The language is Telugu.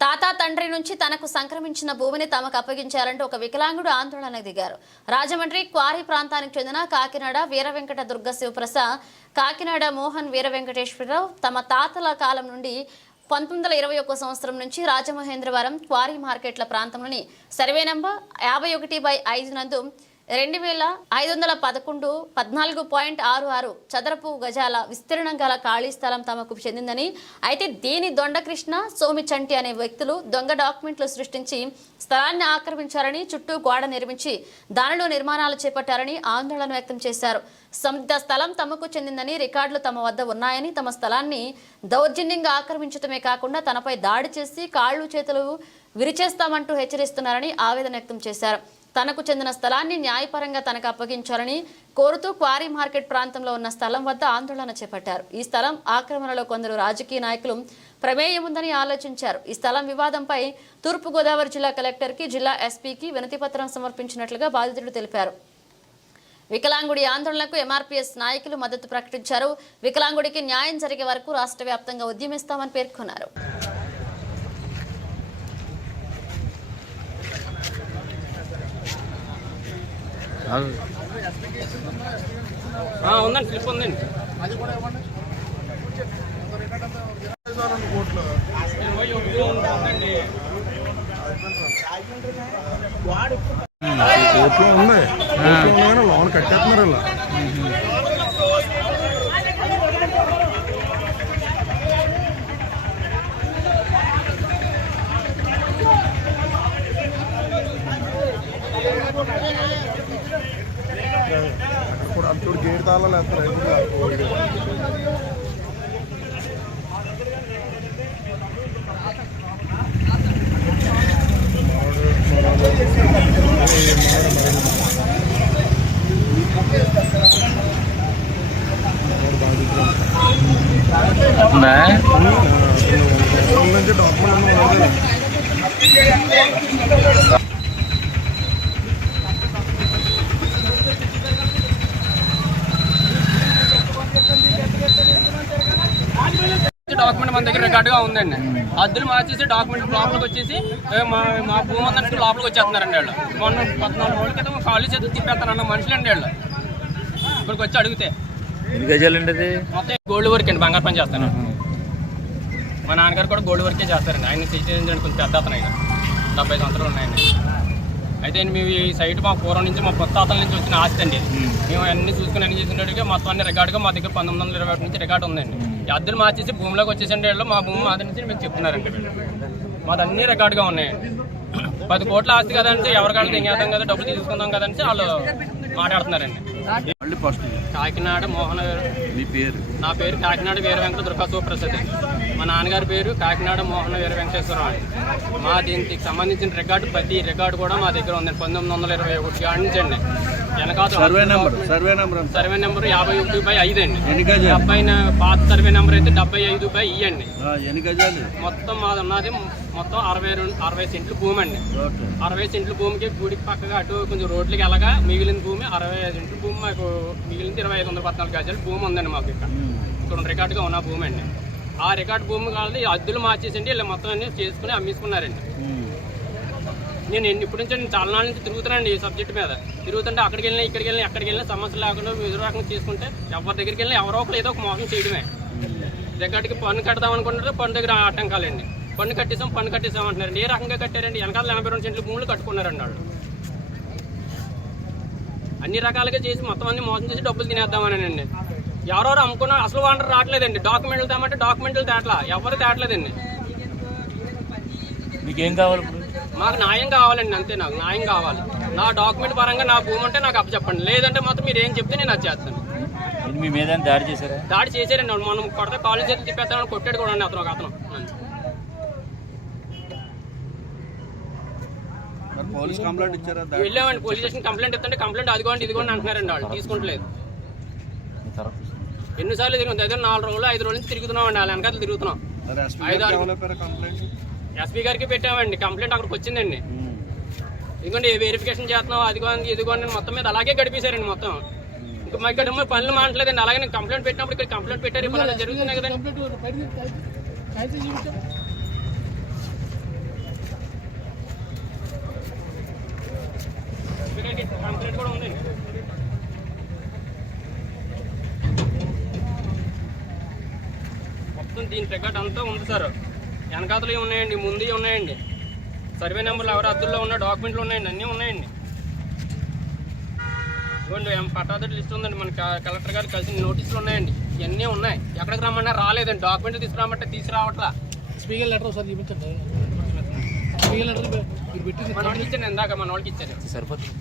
తాత తండ్రి నుంచి తనకు సంక్రమించిన భూమిని తమకు అప్పగించారంటూ ఒక వికలాంగుడు ఆందోళనకు దిగారు. రాజమండ్రి క్వారీ ప్రాంతానికి చెందిన కాకినాడ వీరవెంకట దుర్గ శివప్రసాద్ కాకినాడ మోహన్ వీర వెంకటేశ్వరరావు తమ తాతల కాలం నుండి పంతొమ్మిది వందల ఇరవై ఒక్క సంవత్సరం నుంచి రాజమహేంద్రవరం క్వారీ మార్కెట్ల ప్రాంతంలోని సర్వే నంబర్ యాభై ఒకటి బై ఐదు నందు రెండు వేల ఐదు వందల పదకొండు పద్నాలుగు పాయింట్ ఆరు ఆరు చదరపు గజాల విస్తీర్ణం గల ఖాళీ స్థలం తమకు చెందిందని అయితే దీని దొండకృష్ణ సోమి చంటి అనే వ్యక్తులు దొంగ డాక్యుమెంట్లు సృష్టించి స్థలాన్ని ఆక్రమించారని చుట్టూ గోడ నిర్మించి దానిలో నిర్మాణాలు చేపట్టారని ఆందోళన వ్యక్తం చేశారు. సంబంధిత స్థలం తమకు చెందిందని రికార్డులు తమ వద్ద ఉన్నాయని తమ స్థలాన్ని దౌర్జన్యంగా ఆక్రమించడమే కాకుండా తనపై దాడి చేసి కాళ్ళు చేతులు విరిచేస్తామంటూ హెచ్చరిస్తున్నారని ఆవేదన వ్యక్తం చేశారు. తనకు చెందిన స్థలాన్ని న్యాయపరంగా తనకు అప్పగించాలని కోరుతూ క్వారీ మార్కెట్ ప్రాంతంలో ఉన్న స్థలం వద్ద ఆందోళన చేపట్టారు. ఈ స్థలం ఆక్రమణలో కొందరు రాజకీయ నాయకులు ప్రమేయం ఉందని ఆలోచించారు. ఈ స్థలం వివాదంపై తూర్పుగోదావరి జిల్లా కలెక్టర్కి జిల్లా ఎస్పీకి వినతిపత్రం సమర్పించినట్లుగా బాధితులు తెలిపారు. వికలాంగుడి ఆందోళనకు ఎంఆర్పీఎస్ నాయకులు మద్దతు ప్రకటించారు. వికలాంగుడికి న్యాయం జరిగే వరకు రాష్ట్ర వ్యాప్తంగా ఉద్యమిస్తామని పేర్కొన్నారు. ఉందండి స్లిప్ ఉందండి. ఉన్నాయి లోన్ కట్టేస్తున్నారు ఇలా అక్కడ కూడా అంత చూడు గేట్ తాళాలు వేస్తారు నుంచి డాక్యుమెంట్ డాక్యుమెంట్ మన దగ్గర రికార్డుగా ఉందండి. అద్దెలు మార్చేసి డాక్యుమెంట్ లోపలికి వచ్చేసి మా మా భూమి అందరికి లోపలికి వచ్చేస్తున్నారండి వాళ్ళు. మొన్న పద్నాలుగు రోజుల క్రితం ఖాళీ చేతులు తిప్పేస్తారన్న మనుషులండి వాళ్ళు. ఇక్కడికి వచ్చి అడిగితే. ఎన్ని గజాలండి అది? మొత్తం గోల్డ్ వర్క్ అండి బంగారు పని చేస్తాను. మా నాన్నగారు కూడా గోల్డ్ వర్కే చేస్తారండి. ఆయన చేసేది కొంచెం పెద్ద అతను ఆయన. డెబ్బై సంవత్సరాలు ఉన్నాయండి అయితే మీ ఈ సైట్ మా పూర్వం నుంచి మా కొత్త తాతల నుంచి వచ్చిన ఆస్తి అండి. మేము అన్ని చూసుకుని అన్ని చేసినట్టుగా మొత్తం అన్ని రికార్డుగా మా దగ్గర పంతొమ్మిది వందల ఇరవై ఒకటి నుంచి రికార్డు ఉందండి. అద్దెలు మార్చేసి భూమిలోకి వచ్చేసండి వీళ్ళు. మా భూమి మాది నుంచి మీకు చెప్తున్నారండి. మాది అన్ని రికార్డుగా ఉన్నాయండి పది కోట్ల ఆస్తి కదంటే ఎవరికాళ్ళు తినేద్దాం కదా డబ్బులు తీసుకుందాం కదంటే వాళ్ళు మాట్లాడుతున్నారండి. కాకినాడ మోహన మీ పేరు? నా పేరు కాకినాడ వీర వెంకట దుర్గా సుప్రసాద్ మా నాన్నగారి పేరు కాకినాడ మోహన వీర వెంకటేశ్వరరావు మా దీనికి సంబంధించిన రికార్డు ప్రతి రికార్డు కూడా మా దగ్గర ఉందండి పంతొమ్మిది వందల ఇరవై ఒకటి కాడి నుంచి అండి. వెనకాల survey number survey number? Survey number యాభై ఒకటి బై ఐదు అండి. డెబ్బై పాత సర్వే నెంబర్ అయితే డెబ్బై ఐదు బై ఈ అండి. మొత్తం మాది ఉన్నది మొత్తం అరవై రెండు అరవై సెంట్లు భూమి అండి. అరవై సెంట్ల భూమికి గుడికి పక్కగా అటు కొంచెం రోడ్లకి వెళ్ళగా మిగిలిన భూమి అరవై ఐదు సెంట్ల భూమి మాకు మిగిలిన ఇరవై ఐదు వందల పద్నాలుగు గజాల భూమి ఉందండి మాకు ఇక్కడ. ఇక్కడ రికార్డుగా ఉన్న భూమి అండి. ఆ రికార్డు భూమి కావాలి అద్దెలు మార్చేసండి ఇలా మొత్తం అన్ని చేసుకుని అమ్మేసుకున్నారండి. నేను ఎన్ని ఇప్పటి నుంచి నేను చాలా నాళ్ళ నుంచి తిరుగుతున్నానండి ఈ సబ్జెక్ట్ మీద. తిరుగుతుంటే అక్కడికి వెళ్ళినా ఇక్కడికి వెళ్ళినా ఎక్కడికి వెళ్ళినా సమస్య లేకుండా ఎదురు రకంగా చేసుకుంటే ఎవరి దగ్గరికి వెళ్ళినా ఎవరో ఒకరు ఏదో ఒక మోసం చేయడమే. రికార్డుకి పన్ను కడదాం అనుకుంటారు పన్ను దగ్గర ఆటంకాలండి. పన్ను కట్టేసాం పన్ను కట్టేసాం అంటున్నారండి ఏ రకంగా కట్టారండి? వెనకాల ఎనభై రెండు సెంట్లు భూములు కట్టుకున్నారండి వాళ్ళు. అన్ని రకాలుగా చేసి మొత్తం అన్ని మోసం చేసి డబ్బులు తినేద్దామనండి ఎవరెవరు అమ్ముకున్నారు అసలు వాంటర్ రావట్లేదండి. డాక్యుమెంట్లు తేమంటే డాక్యుమెంట్లు తేట్లా. ఎవరు తేట్లేదండి. మీకేం కావాలి మాకు న్యాయం కావాలండి అంతే నాకు. న్యాయం కావాలి. నా డాక్యుమెంట్ పరంగా నా భూమి ఉంటే నాకు అప్పచెప్పండి. లేదంటే మాత్రం మీరు ఏం చెప్తే నేను అది చేస్తాను. మీ మీద దాడి చేశారా? దాడి చేశారండి. మనం కొడితే కాలేజ్ చేతి తిప్పేస్తామని కొట్టాడు కూడా అండి అతను ఒక అతను. పోలీస్ కంప్లైంట్ ఇచ్చారా? వెళ్ళామండి. పోలీస్ స్టేషన్ కంప్లైంట్ ఇస్తుంటే కంప్లైంట్ అదిగోండి ఇదిగోండి అంటున్నారండి వాళ్ళు. తీసుకుంటలేదు. ఎన్నిసార్లు తిరుగుతుంది అయితే నాలుగు రోజులు ఐదు రోజుల నుంచి తిరుగుతున్నాం. అండి వాళ్ళ వెనకాల తిరుగుతున్నాం ఎస్పీ గారికి పెట్టామండి కంప్లైంట్ అక్కడికి వచ్చిందండి. ఎందుకంటే వెరిఫికేషన్ చేస్తున్నాం అదిగోండి ఇదిగోండి మొత్తం మీద అలాగే గడిపేశారండి మొత్తం. ఇంకా మా ఇక్కడ పనులు మాట్లేదండి అలాగే నేను కంప్లైంట్ పెట్టినప్పుడు ఇక్కడ కంప్లైంట్ పెట్టారు ఇప్పుడు జరుగుతున్నాయి కదండి. కంప్లైంట్ కూడా ఉంది దీని టికెట్ అంతా ఉంది సార్. వెనకాతలు ఉన్నాయండి ముందు ఉన్నాయండి. సర్వే నెంబర్లు ఎవరి అద్దుల్లో ఉన్న డాక్యుమెంట్లు ఉన్నాయండి అన్నీ ఉన్నాయండి. ఇవ్వండి ఏం పట్టాదటి లిస్ట్ ఉందండి. మన కలెక్టర్ గారు కలిసిన నోటీసులు ఉన్నాయండి. ఇవన్నీ ఉన్నాయి. ఎక్కడికి రమ్మన్నా రాలేదండి. డాక్యుమెంట్ తీసుకురామంటే తీసుకురావట్లా. స్పీకర్ లెటర్ ఒకసారి చూపించండి. స్పీకర్ లెటర్ మీరు పెట్టింది మన వాళ్ళకి ఇచ్చాను ఇందాక మన వాళ్ళకి ఇచ్చాను. సరిపోతుంది.